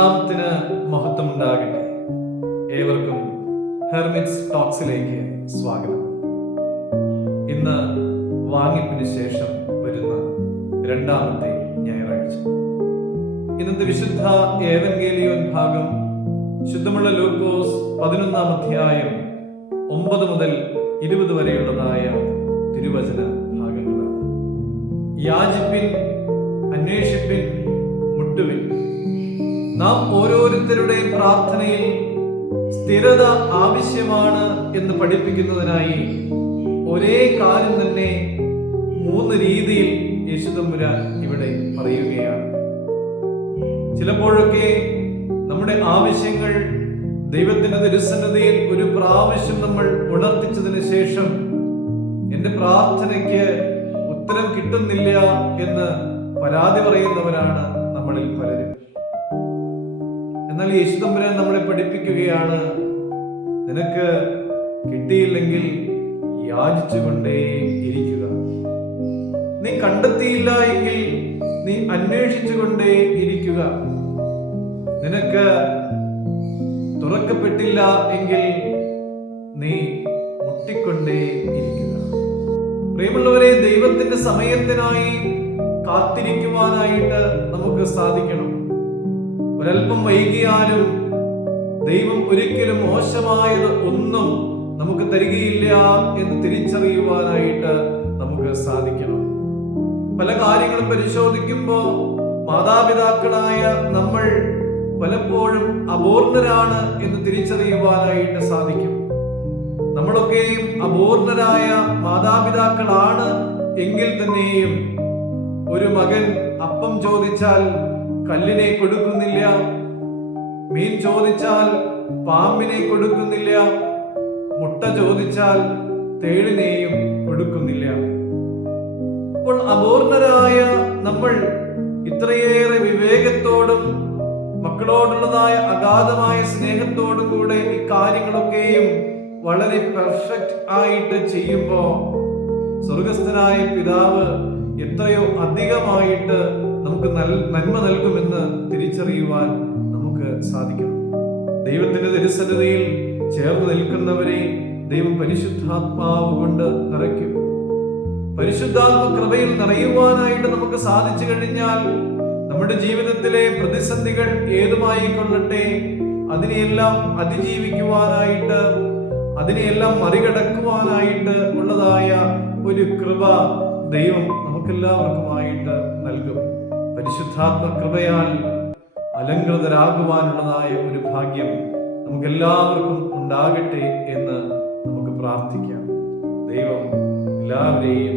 ദൈവനാമത്തിന് മഹത്വം ഉണ്ടാകട്ടെ. ഏവർക്കും ഹെർമിറ്റ്സ് ടോക്സിലേക്ക് സ്വാഗതം. ഇന്ന് വാങ്ങിപ്പിന് ശേഷം വരുന്ന രണ്ടാമത്തെ ഞായറാഴ്ച. ഇന്നത്തെ വിശുദ്ധ ഏവൻഗേലിയോൻ ഭാഗം ശുദ്ധമുള്ള ലൂക്കോസ് 11-ാം അധ്യായം 9 മുതൽ 20 വരെയുള്ളതായ തിരുവചന ഭാഗങ്ങളാണ്. യാചിപ്പിൻ, അന്വേഷിപ്പിൻ, മുട്ടുവിൻ. നാം ഓരോരുത്തരുടെയും പ്രാർത്ഥനയിൽ സ്ഥിരത ആവശ്യമാണ് എന്ന് പഠിപ്പിക്കുന്നതിനായി ഒരേ കാര്യം തന്നെ 3 രീതിയിൽ യേശുതമ്പുരാൻ ഇവിടെ പറയുകയാണ്. ചിലപ്പോഴൊക്കെ നമ്മുടെ ആവശ്യങ്ങൾ ദൈവത്തിന്റെ തിരുസന്നിധിയിൽ ഒരു പ്രാവശ്യം നമ്മൾ ഉണർത്തിച്ചതിന് ശേഷം എന്റെ പ്രാർത്ഥനയ്ക്ക് ഉത്തരം കിട്ടുന്നില്ല എന്ന് പരാതി പറയുന്നവരാണ് നമ്മളിൽ പലരും. എന്നാൽ യേശുതമ്പുരാൻ നമ്മളെ പഠിപ്പിക്കുകയാണ്, നിനക്ക് കിട്ടിയില്ലെങ്കിൽ യാചിച്ചുകൊണ്ടേ ഇരിക്കുക. നീ കണ്ടെത്തിയില്ല എങ്കിൽ നീ അന്വേഷിച്ചുകൊണ്ടേ ഇരിക്കുക. നിനക്ക് തുറക്കപ്പെട്ടില്ല എങ്കിൽ നീ മുട്ടിക്കൊണ്ടേ ഇരിക്കുക. പ്രിയമുള്ളവരെ, ദൈവത്തിന്റെ സമയത്തിനായി കാത്തിരിക്കുവാനായിട്ട് നമുക്ക് സാധിക്കണം. ഒരൽപ്പം വൈകിയാലും ദൈവം ഒരിക്കലും മോശമായത് ഒന്നും നമുക്ക് തരികയില്ല എന്ന് തിരിച്ചറിയുവാനായിട്ട് നമുക്ക് സാധിക്കണം. പല കാര്യങ്ങളും പരിശോധിക്കുമ്പോൾ മാതാപിതാക്കളായ നമ്മൾ പലപ്പോഴും അപൂർണരാണ് എന്ന് തിരിച്ചറിയുവാനായിട്ട് സാധിക്കും. നമ്മളൊക്കെയും അപൂർണരായ മാതാപിതാക്കളാണ് എങ്കിൽ തന്നെയും ഒരു മകൻ അപ്പം ചോദിച്ചാൽ കല്ലിനെ കൊടുക്കുന്നില്ല, മീൻ ചോദിച്ചാൽ പാമ്പിനെ കൊടുക്കുന്നില്ല, മുട്ട ചോദിച്ചാൽ തേളിനെയും കൊടുക്കുന്നില്ല. അപ്പോൾ അപൂർണരായ നമ്മൾ ഇത്രയേറെ വിവേകത്തോടും മക്കളോടുള്ളതായ അഗാധമായ സ്നേഹത്തോടും കൂടെ ഈ കാര്യങ്ങളൊക്കെയും വളരെ പെർഫെക്റ്റ് ആയിട്ട് ചെയ്യുമ്പോൾ സ്വർഗസ്ഥനായ പിതാവ് എത്രയോ അധികമായിട്ട് നമുക്ക് നന്മ നൽകുമെന്ന് തിരിച്ചറിയുവാൻ നമുക്ക് സാധിക്കണം. ദൈവത്തിന്റെ തിരുസന്നിധിയിൽ ചേർന്ന് നിൽക്കുന്നവരെ ദൈവം പരിശുദ്ധാത്മാവ് കൊണ്ട് നിറയ്ക്കും. പരിശുദ്ധാത്മ കൃപയിൽ നിറയുവാനായിട്ട് നമുക്ക് സാധിച്ചു കഴിഞ്ഞാൽ നമ്മുടെ ജീവിതത്തിലെ പ്രതിസന്ധികൾ ഏതുമായിക്കൊള്ളട്ടെ, അതിനെയെല്ലാം അതിജീവിക്കുവാനായിട്ട്, അതിനെയെല്ലാം മറികടക്കുവാനായിട്ട് ഉള്ളതായ ഒരു കൃപ ദൈവം നമുക്കെല്ലാവർക്കുമായിട്ട് നൽകും. പരിശുദ്ധാത്മ കൃപയാൽ അലങ്കൃതരാകുവാനുള്ളതായ ഒരു ഭാഗ്യം നമുക്കെല്ലാവർക്കും ഉണ്ടാകട്ടെ എന്ന് നമുക്ക് പ്രാർത്ഥിക്കാം. ദൈവം എല്ലാവരെയും